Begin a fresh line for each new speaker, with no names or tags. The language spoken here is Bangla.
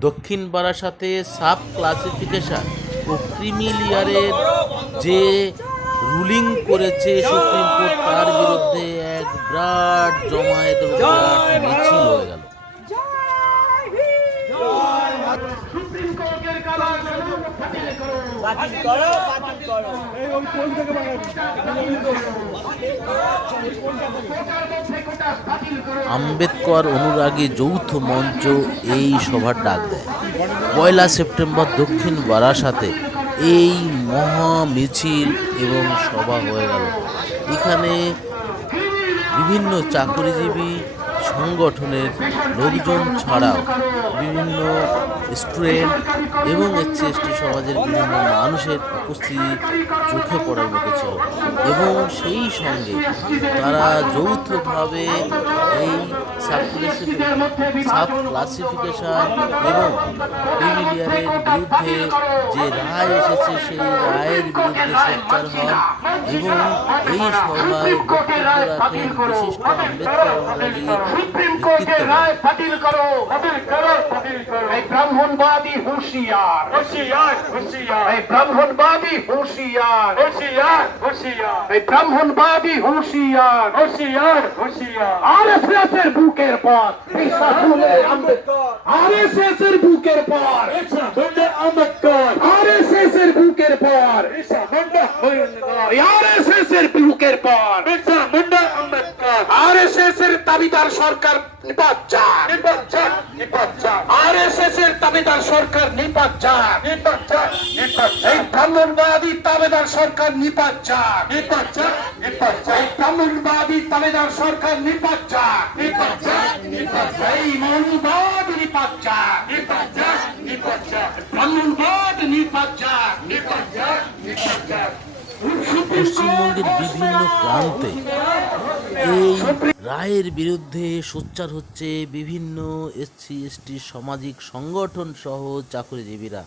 দক্ষিণ বারাসাতে সাব ক্লাসিফিকেশন ও ক্রিমিলিয়ারের যে রুলিং করেছে সুপ্রিম কোর্ট তার বিরুদ্ধে এক বিরাট জমায়েত বিরাট মিছিল হয়ে গেল।
বাতিল করো। বাতিল করো
আম্বেদকর অনুরাগী যৌথ মঞ্চ এই সভার ডাক দেয়। পয়লা সেপ্টেম্বর দক্ষিণ বারাসাতে এই মহা মিছিল এবং সভা হয়ে গেল। এখানে বিভিন্ন চাকরিজীবী সংগঠনের লোকজন ছাড়াও বিভিন্ন স্টুডেন্ট এবং এসসি এসটি সমাজের বিভিন্ন মানুষের উপস্থিতি চোখে পড়ার মতো ছিল। এবং সেই সঙ্গে তারা যৌথভাবে এই সাব সাব ক্লাসিফিকেশন এবং ক্রিমিলিয়ারের বিরুদ্ধে যে রায় এসেছে সেই রায়ের বিরুদ্ধে সোচ্চার হন এবং এই সভায় বক্তব্য রাখেন বিশিষ্ট আম্বেদকর অনুরাগী
সুপ্রিম কোর্টের
ব্যক্তিত্বগণ।
রায় বাতিল করো বাতিল করো বাতিল করো। এই ব্রাহ্মণবাদী হুঁশিয়ার। হুঁশিয়ার হুঁশিয়ার। এই ব্রাহ্মণবাদী হুঁশিয়ার। হুঁশিয়ার হুঁশিয়ার। এই ব্রাহ্মণবাদী হুঁশিয়ার। হুঁশিয়ার হুঁশিয়ার। আরএসএস এর বুকের পথ আম্বেদকর। আরএসএস এর বুকের পর। আম্বেদকর। এস এর বুকের পর। আরএসএস এর বুকের পর। এস আরএসএস এর দাবিদার সরকার নিপাচ্ছা নিপাচ্ছা নিপাত দাবিদার সরকার নিপাত যা নিপাত যা নিপাত এই ব্রাহ্মণবাদী দাবিদার সরকার নিপাত যা নিপাত যা নিপাত যা এই ব্রাহ্মণবাদী দাবিদার সরকার নিপাত যা নিপাত যা নিপাত যা এই মৌলবাদ নিপাত যা নিপাত যা নিপাত যা ব্রাহ্মণবাদ নিপাত নিপাত
পশ্চিমবঙ্গের বিভিন্ন প্রান্তে এই রায়ের বিরুদ্ধে সোচ্চার হচ্ছে বিভিন্ন এসসি এসটি সামাজিক সংগঠন সহ চাকরিজীবীরা।